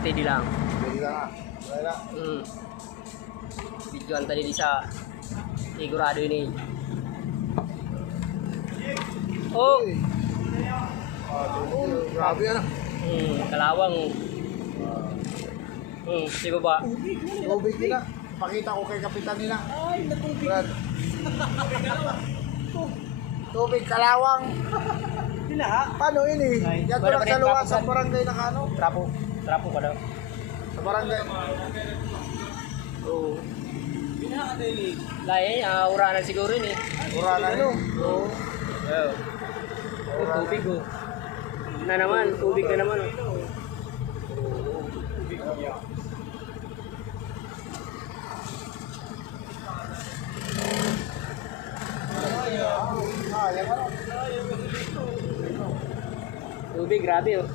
steady lang. Pwede lang ah. Wala. Videoan tadi di sa sigurado ini. Oh, Grabe ano. kalawang. Sige ba? Tubig nila. Pakita ko kay kapitan nila. Brad. Tubig kalawang. Paano ini? Yan to lang sa luwa sa barangay na kano. Trapo pa daw. Sa barangay. Oh. Lain, uranan siguro ini. Uranan no. Oh. Tubig oh. Na naman, tubig na naman oh. Tubig, grabe oh.